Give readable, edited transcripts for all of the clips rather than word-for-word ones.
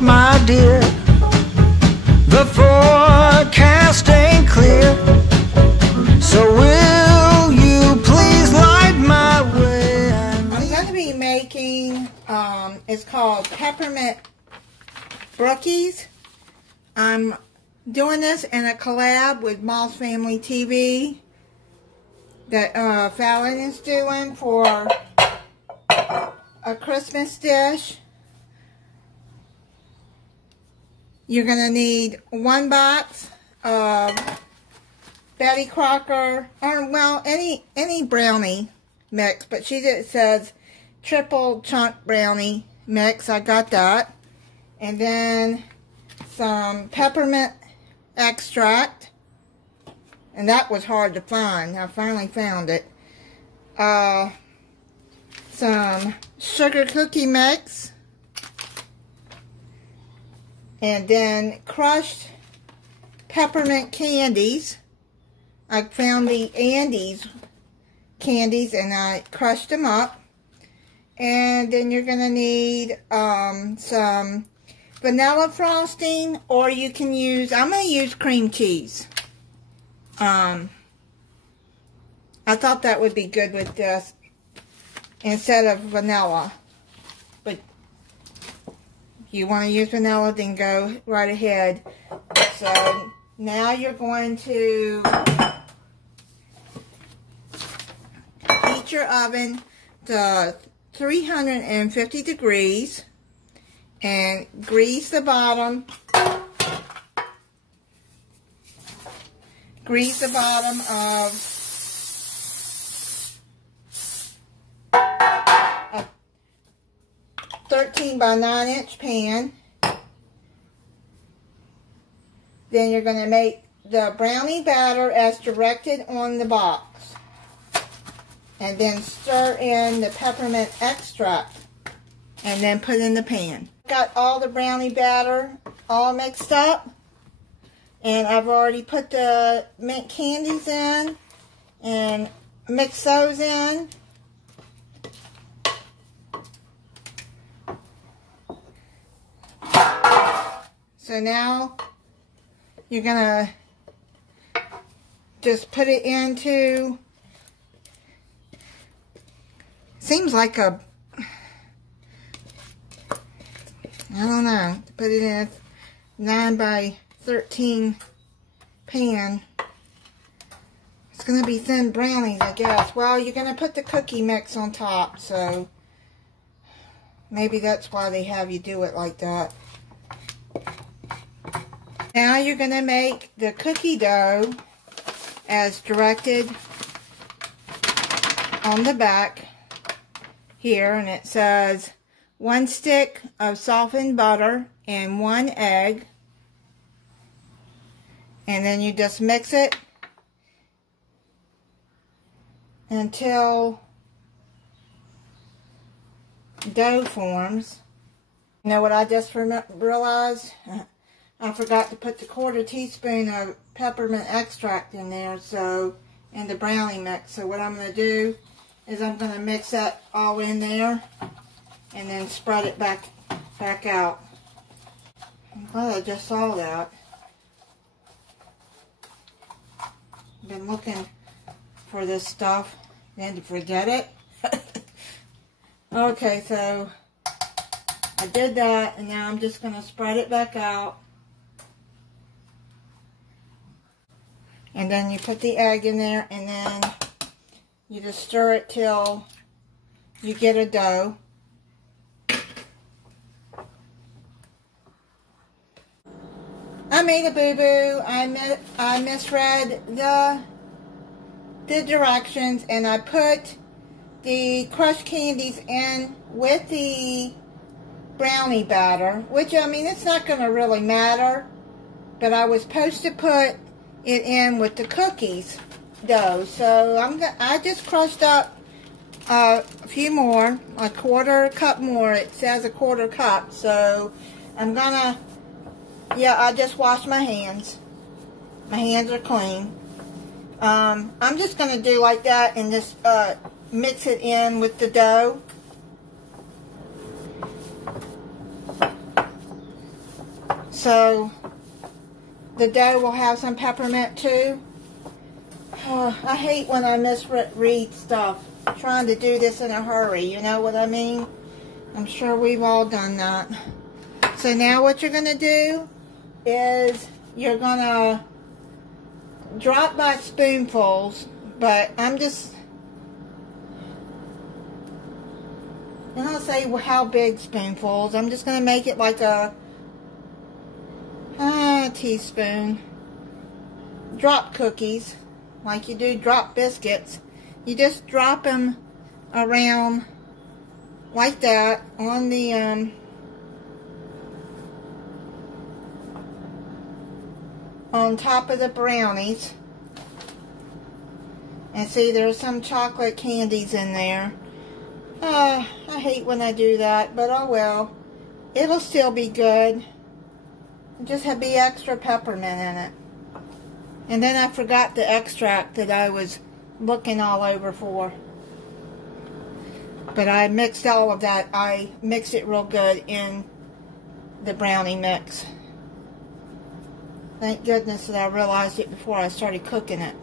north, my dear. The forecast ain't clear, so will you please light my way? I'm going to be making, it's called Peppermint Brookies. I'm doing this in a collab with Moss Family TV that Fallon is doing for a Christmas dish. You're going to need 1 box of Betty Crocker, or well, any brownie mix, but it says triple chunk brownie mix. I got that. And then some peppermint extract, and that was hard to find. I finally found it. Some sugar cookie mix, and then crushed peppermint candies. I found the Andes candies and I crushed them up. And then you're going to need some vanilla frosting, or you can use, I'm going to use cream cheese. I thought that would be good with this instead of vanilla. But if you want to use vanilla, then go right ahead. So now you're going to heat your oven to 350 degrees and grease the bottom. Grease the bottom of a 13 by 9 inch pan. Then you're going to make the brownie batter as directed on the box. And then stir in the peppermint extract. And then put in the pan. Got all the brownie batter all mixed up. And I've already put the mint candies in. And mix those in. So now you're going to just put it into, seems like a, I don't know, put it in a 9 by 13 pan. It's going to be thin brownies, I guess. Well, you're going to put the cookie mix on top, so maybe that's why they have you do it like that. Now you're going to make the cookie dough as directed on the back here, and it says 1 stick of softened butter and 1 egg. And then you just mix it until dough forms. You know what I just realized? I forgot to put the 1/4 teaspoon of peppermint extract in there, so, in the brownie mix. So what I'm going to do is I'm going to mix that all in there and then spread it back out. I'm glad I just saw that. I've been looking for this stuff and to forget it. Okay, so I did that, and now I'm just going to spread it back out. And then you put the egg in there, and then you just stir it till you get a dough. I made a boo-boo. I misread the directions, and I put the crushed candies in with the brownie batter, which, I mean, it's not going to really matter, but I was supposed to put it in with the cookies dough. So I just crushed up a few more, a 1/4 cup more. It says a 1/4 cup, so I'm gonna, yeah, I just washed my hands. My hands are clean. I'm just gonna do like that and just mix it in with the dough. So the dough will have some peppermint too. Oh, I hate when I misread stuff. Trying to do this in a hurry, you know what I mean? I'm sure we've all done that. So now what you're going to do is you're going to drop by spoonfuls, but I'm just going to say how big spoonfuls. I'm just going to make it like a teaspoon. Drop cookies, like you do drop biscuits. You just drop them around like that on the on top of the brownies. And see, there's some chocolate candies in there. I hate when I do that, but oh well. It'll still be good. Just have be extra peppermint in it. And then I forgot the extract that I was looking all over for. But I mixed all of that. I mixed it real good in the brownie mix. Thank goodness that I realized it before I started cooking it.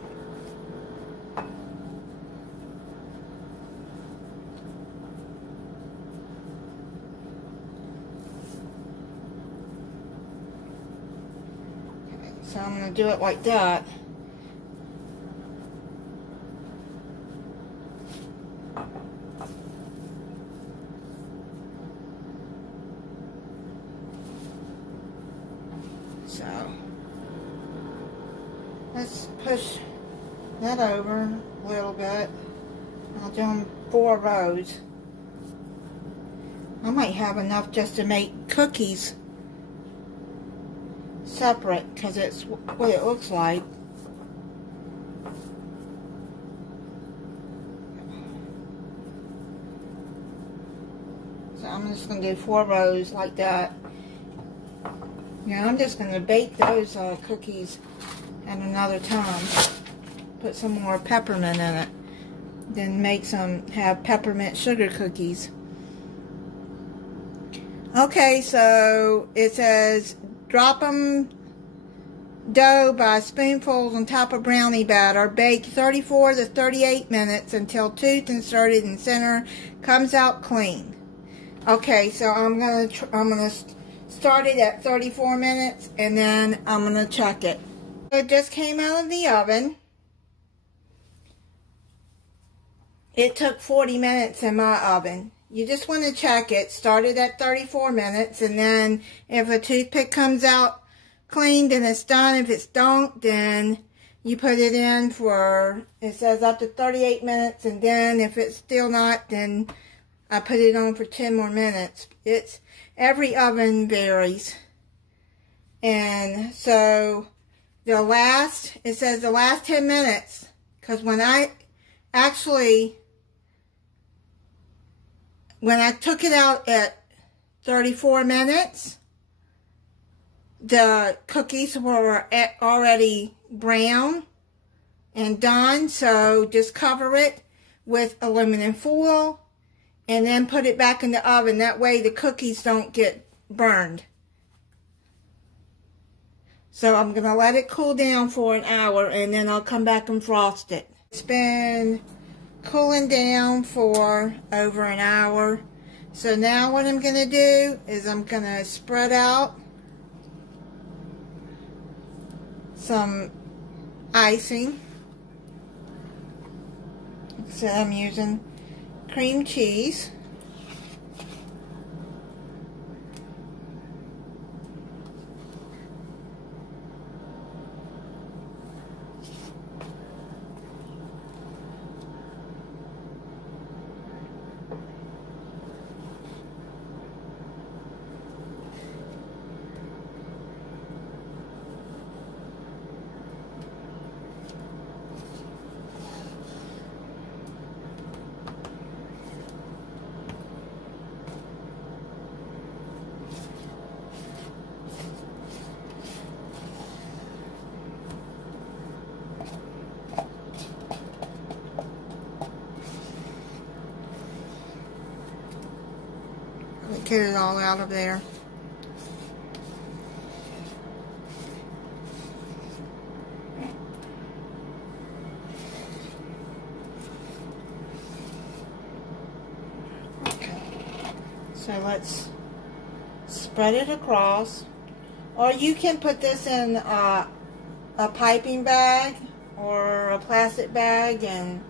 Okay, so I'm going to do it like that. So, let's push that over a little bit. I'll do them 4 rows. I might have enough just to make cookies separate, because it's what it looks like. So I'm just going to do 4 rows like that. Yeah, I'm just going to bake those cookies at another time. Put some more peppermint in it. Then make some, have peppermint sugar cookies. Okay, so it says drop them dough by spoonfuls on top of brownie batter. Bake 34 to 38 minutes until tooth inserted in center comes out clean. Okay, so I'm gonna start it at 34 minutes, and then I'm going to check it. It just came out of the oven. It took 40 minutes in my oven. You just want to check it. Start it at 34 minutes, and then if a toothpick comes out clean, then it's done. If it's don't, then you put it in for, it says up to 38 minutes, and then if it's still not, then I put it on for 10 more minutes. Every oven varies. And so it says the last 10 minutes, because when I took it out at 34 minutes, the cookies were already brown and done. So just cover it with aluminum foil and then put it back in the oven. That way the cookies don't get burned. So I'm going to let it cool down for an hour, and then I'll come back and frost it. It's been cooling down for over an hour. So now what I'm going to do is I'm going to spread out some icing. So I'm using cream cheese. Get it all out of there. So let's spread it across. Or you can put this in a piping bag or a plastic bag and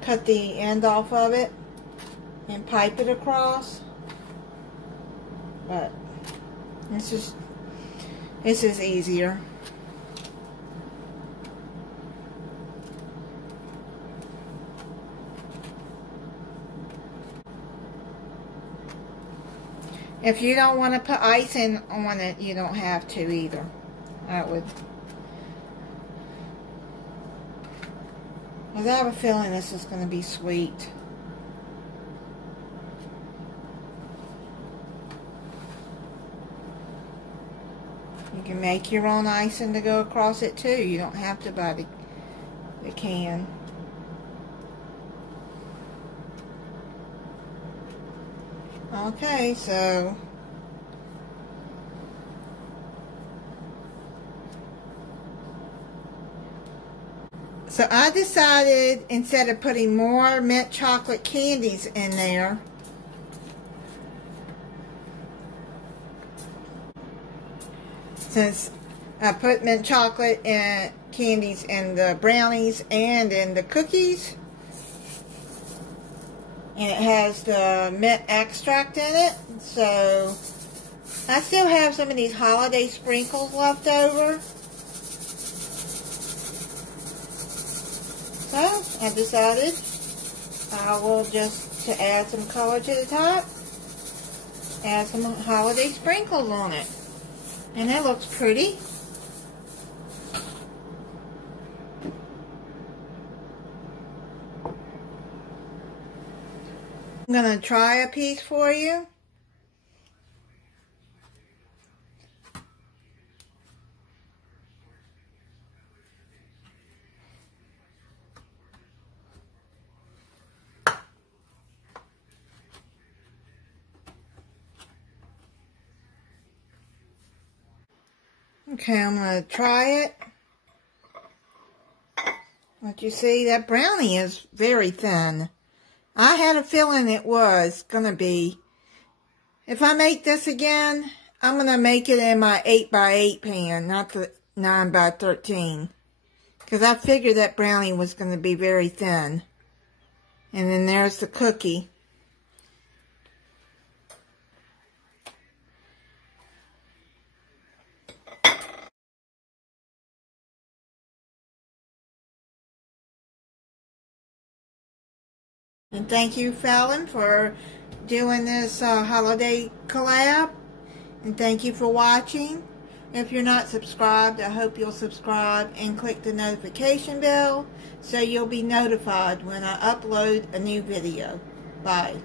cut the end off of it and pipe it across. But this is easier. If you don't want to put icing on it, you don't have to either. I would. Because I have a feeling this is going to be sweet. You can make your own icing to go across it too. You don't have to buy the can. Okay, so I decided, instead of putting more mint chocolate candies in there, since I put mint chocolate and candies in the brownies and in the cookies, and it has the mint extract in it, so I still have some of these holiday sprinkles left over. So I decided I will just, to add some color to the top, add some holiday sprinkles on it. And that looks pretty. I'm going to try a piece for you. Okay, I'm going to try it. But you see, that brownie is very thin. I had a feeling it was going to be. If I make this again, I'm going to make it in my 8x8 pan, not the 9x13. Because I figured that brownie was going to be very thin. And then there's the cookie. And thank you, Fallon, for doing this holiday collab. And thank you for watching. If you're not subscribed, I hope you'll subscribe and click the notification bell so you'll be notified when I upload a new video. Bye.